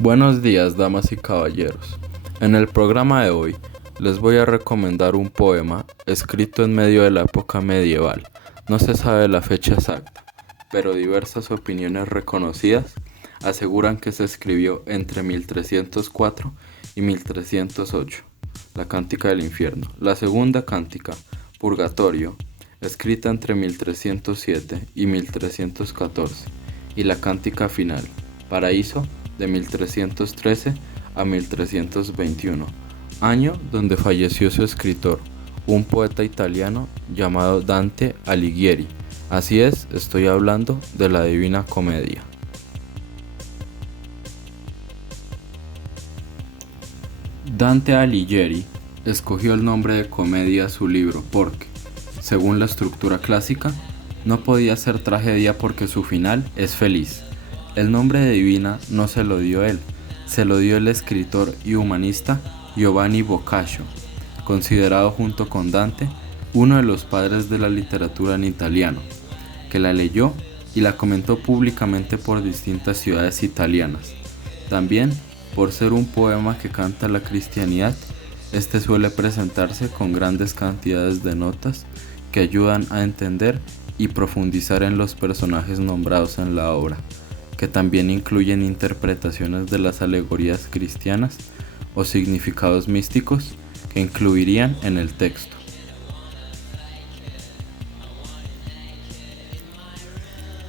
Buenos días, damas y caballeros. En el programa de hoy les voy a recomendar un poema escrito en medio de la época medieval. No se sabe la fecha exacta, pero diversas opiniones reconocidas aseguran que se escribió entre 1304 y 1308. La Cántica del Infierno. La segunda cántica, Purgatorio, escrita entre 1307 y 1314. Y la Cántica Final, Paraíso, de 1313 a 1321, año donde falleció su escritor, un poeta italiano llamado Dante Alighieri. Así es, estoy hablando de la Divina Comedia. Dante Alighieri escogió el nombre de comedia a su libro porque, según la estructura clásica, no podía ser tragedia porque su final es feliz. El nombre de divina no se lo dio él, se lo dio el escritor y humanista Giovanni Boccaccio, considerado junto con Dante uno de los padres de la literatura en italiano, que la leyó y la comentó públicamente por distintas ciudades italianas. También, por ser un poema que canta la cristianidad, este suele presentarse con grandes cantidades de notas que ayudan a entender y profundizar en los personajes nombrados en la obra, que también incluyen interpretaciones de las alegorías cristianas o significados místicos que incluirían en el texto.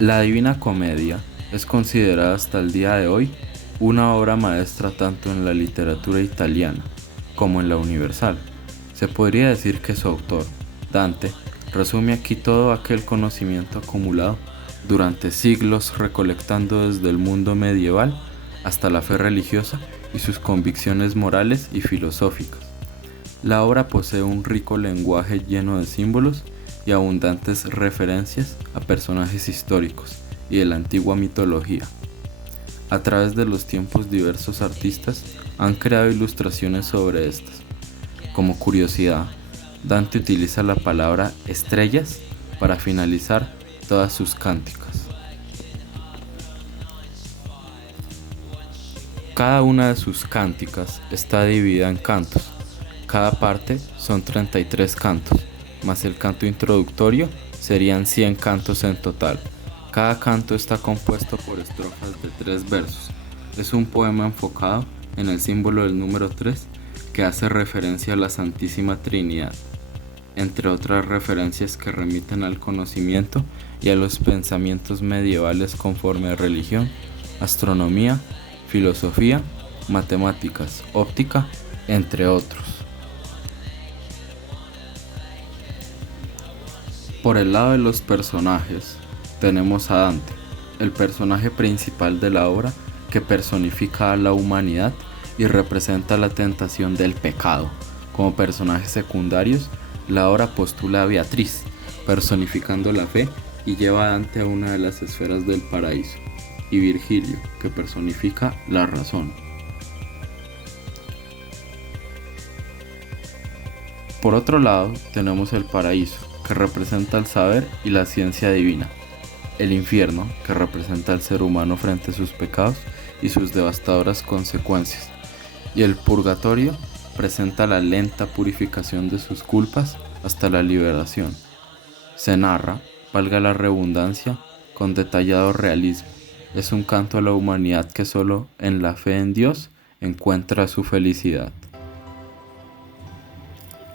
La Divina Comedia es considerada hasta el día de hoy una obra maestra tanto en la literatura italiana como en la universal. Se podría decir que su autor, Dante, resume aquí todo aquel conocimiento acumulado durante siglos, recolectando desde el mundo medieval hasta la fe religiosa y sus convicciones morales y filosóficas. La obra posee un rico lenguaje lleno de símbolos y abundantes referencias a personajes históricos y de la antigua mitología. A través de los tiempos, diversos artistas han creado ilustraciones sobre estas. Como curiosidad, Dante utiliza la palabra estrellas para finalizar todas sus cánticas. Cada una de sus cánticas está dividida en cantos. Cada parte son 33 cantos, más el canto introductorio serían 100 cantos en total. Cada canto está compuesto por estrofas de 3 versos. Es un poema enfocado en el símbolo del número 3 que hace referencia a la Santísima Trinidad, entre otras referencias que remiten al conocimiento y a los pensamientos medievales conforme a religión, astronomía, filosofía, matemáticas, óptica, entre otros. Por el lado de los personajes, tenemos a Dante, el personaje principal de la obra que personifica a la humanidad y representa la tentación del pecado. Como personajes secundarios, la obra postula a Beatriz, personificando la fe y lleva a Dante a una de las esferas del paraíso, y Virgilio, que personifica la razón. Por otro lado, tenemos el paraíso, que representa el saber y la ciencia divina, el infierno, que representa al ser humano frente a sus pecados y sus devastadoras consecuencias, y el purgatorio presenta la lenta purificación de sus culpas hasta la liberación. Se narra, valga la redundancia, con detallado realismo. Es un canto a la humanidad que solo en la fe en Dios encuentra su felicidad.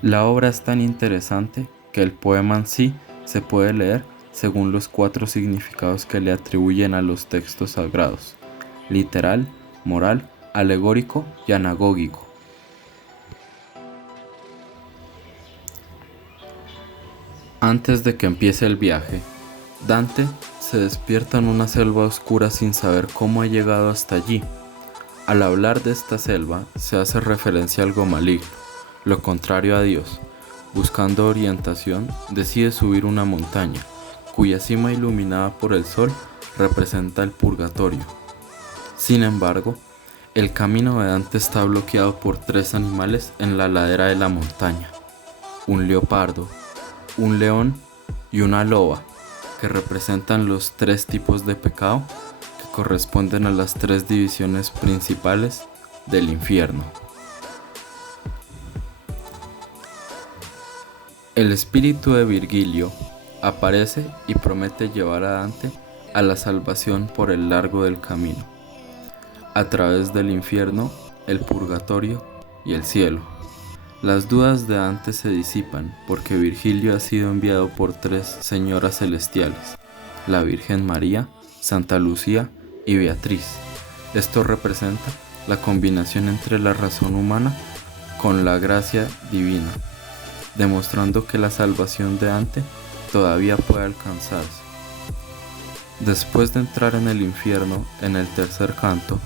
La obra es tan interesante que el poema en sí se puede leer según los 4 significados que le atribuyen a los textos sagrados: literal, moral, alegórico y anagógico. Antes de que empiece el viaje, Dante se despierta en una selva oscura sin saber cómo ha llegado hasta allí. Al hablar de esta selva, se hace referencia a algo maligno, lo contrario a Dios. Buscando orientación, decide subir una montaña, cuya cima iluminada por el sol representa el purgatorio. Sin embargo, el camino de Dante está bloqueado por 3 animales en la ladera de la montaña: un leopardo, un león y una loba, que representan los 3 tipos de pecado que corresponden a las tres divisiones principales del infierno. El espíritu de Virgilio aparece y promete llevar a Dante a la salvación por el largo del camino, a través del infierno, el purgatorio y el cielo. Las dudas de Dante se disipan porque Virgilio ha sido enviado por tres señoras celestiales, la Virgen María, Santa Lucía y Beatriz. Esto representa la combinación entre la razón humana con la gracia divina, demostrando que la salvación de Dante todavía puede alcanzarse. Después de entrar en el infierno, en el tercer canto,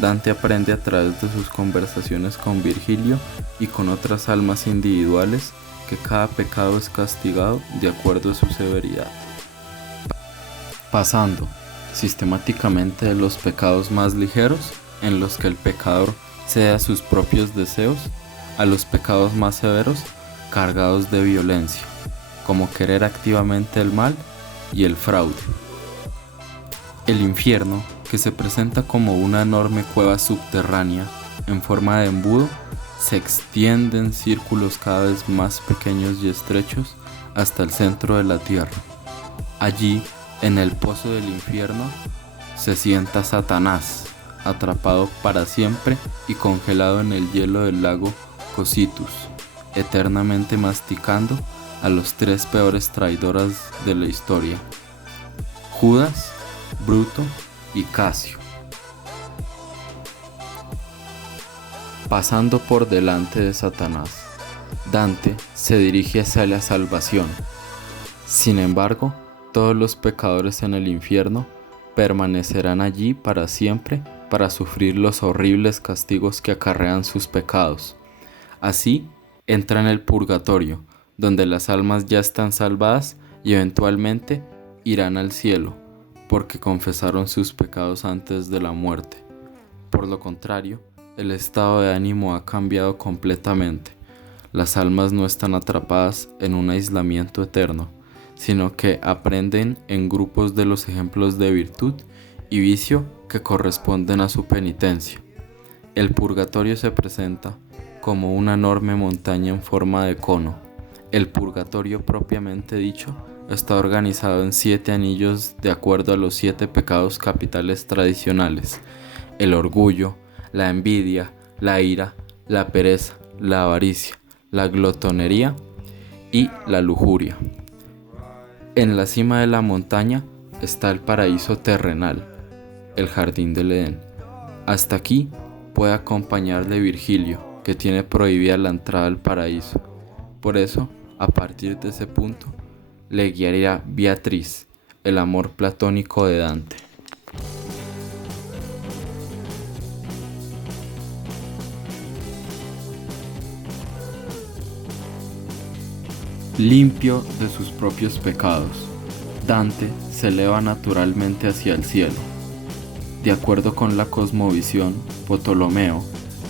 Dante aprende a través de sus conversaciones con Virgilio y con otras almas individuales que cada pecado es castigado de acuerdo a su severidad, pasando sistemáticamente de los pecados más ligeros, en los que el pecador cede a sus propios deseos, a los pecados más severos, cargados de violencia, como querer activamente el mal y el fraude. El infierno, que se presenta como una enorme cueva subterránea en forma de embudo, se extiende en círculos cada vez más pequeños y estrechos hasta el centro de la tierra. Allí, en el pozo del infierno, se sienta Satanás, atrapado para siempre y congelado en el hielo del lago Cocytus, eternamente masticando a los tres peores traidores de la historia: Judas, Bruto y Casio. Pasando por delante de Satanás, Dante se dirige hacia la salvación. Sin embargo, todos los pecadores en el infierno permanecerán allí para siempre para sufrir los horribles castigos que acarrean sus pecados. Así, entra en el purgatorio, donde las almas ya están salvadas y eventualmente irán al cielo, porque confesaron sus pecados antes de la muerte. Por lo contrario, el estado de ánimo ha cambiado completamente. Las almas no están atrapadas en un aislamiento eterno, sino que aprenden en grupos de los ejemplos de virtud y vicio que corresponden a su penitencia. El purgatorio se presenta como una enorme montaña en forma de cono. El purgatorio propiamente dicho está organizado en 7 anillos de acuerdo a los 7 pecados capitales tradicionales: el orgullo, la envidia, la ira, la pereza, la avaricia, la glotonería y la lujuria. En la cima de la montaña está el paraíso terrenal, el jardín del Edén. Hasta aquí puede acompañarle Virgilio, que tiene prohibida la entrada al paraíso. Por eso, a partir de ese punto, le guiaría Beatriz, el amor platónico de Dante. Limpio de sus propios pecados, Dante se eleva naturalmente hacia el cielo. De acuerdo con la cosmovisión Ptolomeo,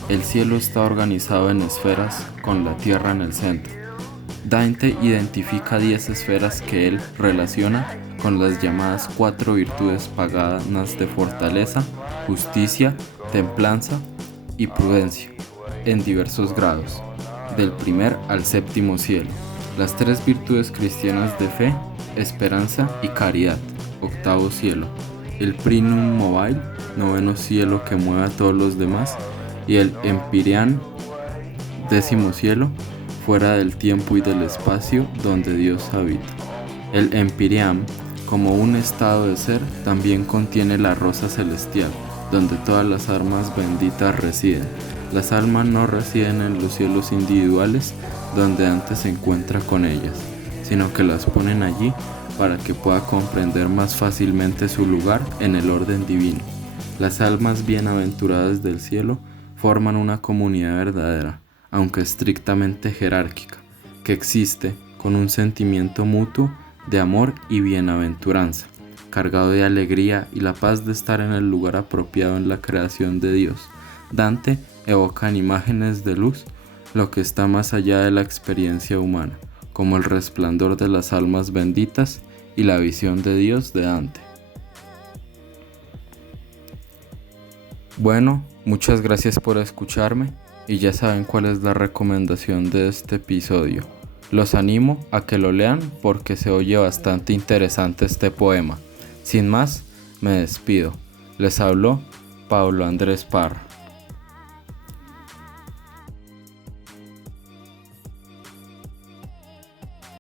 el cielo está organizado en esferas con la tierra en el centro. Dante identifica 10 esferas que él relaciona con las llamadas 4 virtudes paganas de fortaleza, justicia, templanza y prudencia, en diversos grados, del primer al séptimo cielo. Las 3 virtudes cristianas de fe, esperanza y caridad, octavo cielo. El primum mobile, noveno cielo que mueve a todos los demás. Y el empyrean, décimo cielo, fuera del tiempo y del espacio donde Dios habita. El empyrean, como un estado de ser, también contiene la rosa celestial, donde todas las almas benditas residen. Las almas no residen en los cielos individuales, donde antes se encuentra con ellas, sino que las ponen allí para que pueda comprender más fácilmente su lugar en el orden divino. Las almas bienaventuradas del cielo forman una comunidad verdadera, aunque estrictamente jerárquica, que existe con un sentimiento mutuo de amor y bienaventuranza, cargado de alegría y la paz de estar en el lugar apropiado en la creación de Dios. Dante evoca en imágenes de luz lo que está más allá de la experiencia humana, como el resplandor de las almas benditas y la visión de Dios de Dante. Bueno, muchas gracias por escucharme y ya saben cuál es la recomendación de este episodio. Los animo a que lo lean porque se oye bastante interesante este poema. Sin más, me despido. Les habló Pablo Andrés Parra.